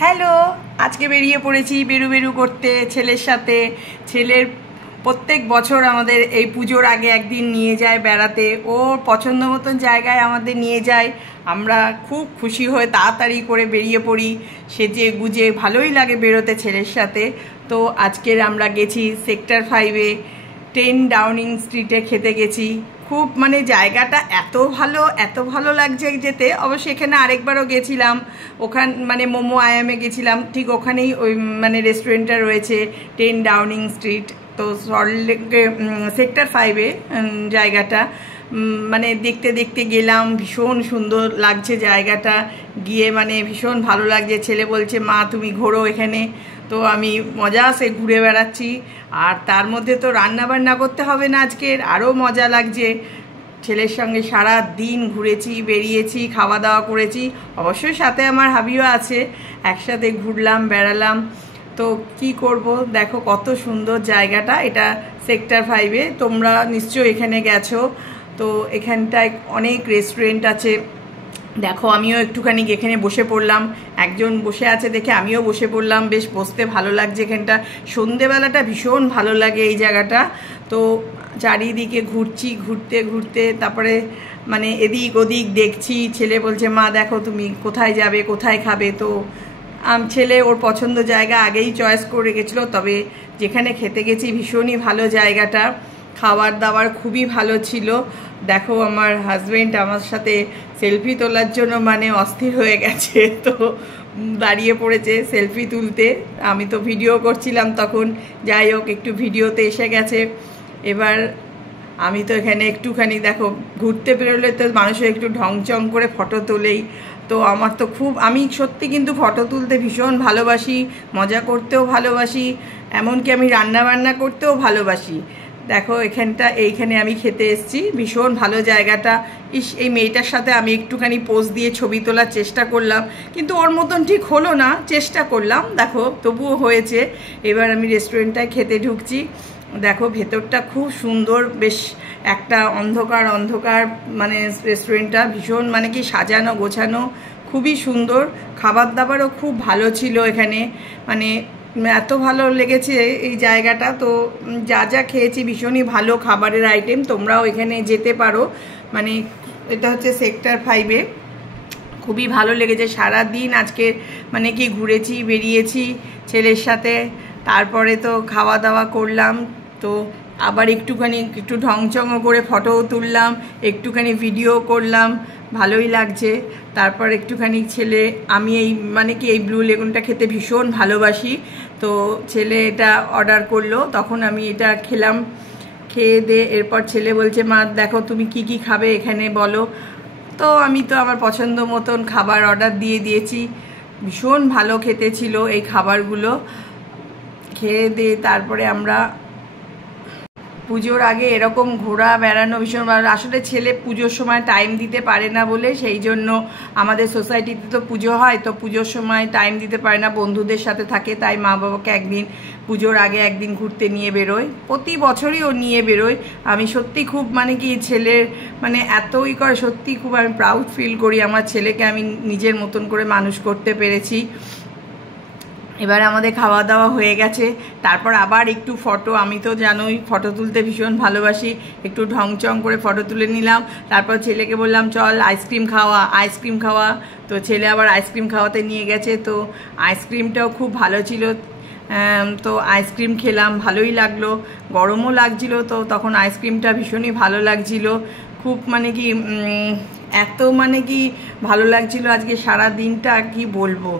Hello, আজকে বেরিয়ে পড়েছি বেরু বেরু করতে ছেলের সাথে। ছেলের প্রত্যেক বছর আমাদের এই পুজোর আগে একদিন নিয়ে যায় বেড়াতে, ওর পছন্দ মতন জায়গায় আমাদের নিয়ে যায়। আমরা খুব খুশি হয়ে তাড়াতাড়ি করে বেরিয়ে পড়ি, সেজে গুজে ভালোই লাগে বেরোতে ছেলের সাথে। তো আজকের আমরা গেছি সেক্টর 5-এ 10 ডাউনিং স্ট্রিটে খেতে গেছি। খুব মানে জায়গাটা এত ভালো লাগছে যেতে। অবশ্যই এখানে আরেকবারও গেছিলাম, ওখান মানে মোমো আয়ামে গেছিলাম, ঠিক ওখানেই ওই মানে রেস্টুরেন্টটা রয়েছে 10 ডাউনিং স্ট্রিট। তো সল্টলেকে সেক্টর 5-এ জায়গাটা মানে দেখতে দেখতে গেলাম, ভীষণ সুন্দর লাগছে জায়গাটা গিয়ে, মানে ভীষণ ভালো লাগছে। ছেলে বলছে মা তুমি ঘোরো এখানে, তো আমি মজা সে ঘুরে বেড়াচ্ছি। আর তার মধ্যে তো রান্না বান্না করতে হবে না আজকের, আরও মজা লাগছে। ছেলের সঙ্গে সারা দিন ঘুরেছি, বেরিয়েছি, খাওয়া দাওয়া করেছি, অবশ্যই সাথে আমার হাবিও আছে, একসাথে ঘুরলাম বেড়ালাম। তো কি করব, দেখো কত সুন্দর জায়গাটা। এটা সেক্টর 5-এ, তোমরা নিশ্চয়ই এখানে গেছো। তো এখানটায় অনেক রেস্টুরেন্ট আছে। দেখো আমিও একটুখানি এখানে বসে পড়লাম, একজন বসে আছে দেখে আমিও বসে পড়লাম, বেশ বসতে ভালো লাগছে এখানটা। সন্ধেবেলাটা ভীষণ ভালো লাগে এই জায়গাটা। তো চারিদিকে ঘুরছি, ঘুরতে ঘুরতে তারপরে মানে এদিক ওদিক দেখছি। ছেলে বলছে মা দেখো তুমি কোথায় যাবে, কোথায় খাবে। তো ছেলে ওর পছন্দ জায়গা আগেই চয়েস করে গেছিলো, তবে যেখানে খেতে গেছি ভীষণই ভালো জায়গাটা, খাবার দাবার খুবই ভালো ছিল। দেখো আমার হাজব্যান্ড আমার সাথে সেলফি তোলার জন্য মানে অস্থির হয়ে গেছে, তো দাঁড়িয়ে পড়েছে সেলফি তুলতে। আমি তো ভিডিও করছিলাম তখন, যাই হোক একটু ভিডিওতে এসে গেছে। এবার আমি তো এখানে একটুখানি দেখো ঘুরতে বেরোলে তো মানুষের একটু ঢংচং করে ফটো তোলেই। তো আমার তো খুব, আমি সত্যি কিন্তু ফটো তুলতে ভীষণ ভালোবাসি, মজা করতেও ভালোবাসি, এমনকি আমি রান্না বান্না করতেও ভালোবাসি। দেখো এইখানে আমি খেতে এসেছি, ভীষণ ভালো জায়গাটা। এই মেয়েটার সাথে আমি একটুখানি পোজ দিয়ে ছবি তোলার চেষ্টা করলাম, কিন্তু ওর মতন ঠিক হলো না, চেষ্টা করলাম, দেখো তবুও হয়েছে। এবার আমি রেস্টুরেন্টটায় খেতে ঢুকছি। দেখো ভেতরটা খুব সুন্দর, বেশ একটা অন্ধকার অন্ধকার মানে রেস্টুরেন্টটা ভীষণ মানে কি সাজানো গোছানো, খুবই সুন্দর। খাবার দাবারও খুব ভালো ছিল এখানে, মানে এত ভালো লেগেছে এই জায়গাটা। তো যা যা খেয়েছি ভীষণই ভালো খাবারের আইটেম, তোমরাও এখানে যেতে পারো। মানে এটা হচ্ছে সেক্টর 5-এ, খুবই ভালো লেগেছে। সারা দিন আজকে মানে কি ঘুরেছি বেরিয়েছি ছেলের সাথে, তারপরে তো খাওয়া দাওয়া করলাম। তো আবার একটু ঢংচঙও করে ফটোও তুললাম, একটুখানি ভিডিও করলাম, ভালোই লাগছে। তারপর একটুখানি ছেলে, আমি এই মানে কি এই ব্লু লেগুনটা খেতে ভীষণ ভালোবাসি, তো ছেলে এটা অর্ডার করলো, তখন আমি এটা খেলাম। খেয়ে দিয়ে এরপর ছেলে বলছে মা দেখো তুমি কি কি খাবে এখানে বলো। তো আমি তো আমার পছন্দ মতন খাবার অর্ডার দিয়ে দিয়েছি। ভীষণ ভালো খেতে ছিল এই খাবারগুলো। খেয়ে দিয়ে তারপরে আমরা পুজোর আগে এরকম ঘোরা বেড়ানো ভীষণ ভালো। আসলে ছেলে পুজোর সময় টাইম দিতে পারে না বলে, সেই জন্য আমাদের সোসাইটিতে তো পুজো হয়, তো পুজোর সময় টাইম দিতে পারে না, বন্ধুদের সাথে থাকে, তাই মা বাবাকে একদিন পুজোর আগে একদিন ঘুরতে নিয়ে বেরোয়। প্রতি বছরই ও নিয়ে বেরোয়। আমি সত্যি খুব মানে কি ছেলের মানে এতই করে, সত্যি খুব আমি প্রাউড ফিল করি আমার ছেলেকে আমি নিজের মতন করে মানুষ করতে পেরেছি। এবার আমাদের খাওয়া দাওয়া হয়ে গেছে, তারপর আবার একটু ফটো, আমি তো জানোই ফটো তুলতে ভীষণ ভালোবাসি, একটু ঢংচং করে ফটো তুলে নিলাম। তারপর ছেলেকে বললাম চল আইসক্রিম খাওয়া। তো ছেলে আবার আইসক্রিম খাওয়াতে নিয়ে গেছে, তো আইসক্রিমটাও খুব ভালো ছিল। তো আইসক্রিম খেলাম, ভালোই লাগলো, গরমও লাগছিল, তো তখন আইসক্রিমটা ভীষণই ভালো লাগছিল। খুব মানে কি এত মানে কি ভালো লাগছিল আজকে সারা দিনটা, কি বলবো।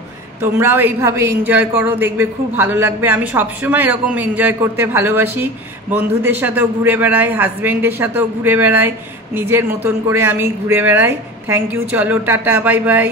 তোমরাও এইভাবে এনজয় করো, দেখবে খুব ভালো লাগবে। আমি সবসময় এরকম এনজয় করতে ভালোবাসি, বন্ধুদের সাথেও ঘুরে বেড়াই, হাজব্যান্ডের সাথেও ঘুরে বেড়াই, নিজের মতন করে আমি ঘুরে বেড়াই। থ্যাংক ইউ, চলো টাটা, বাই বাই।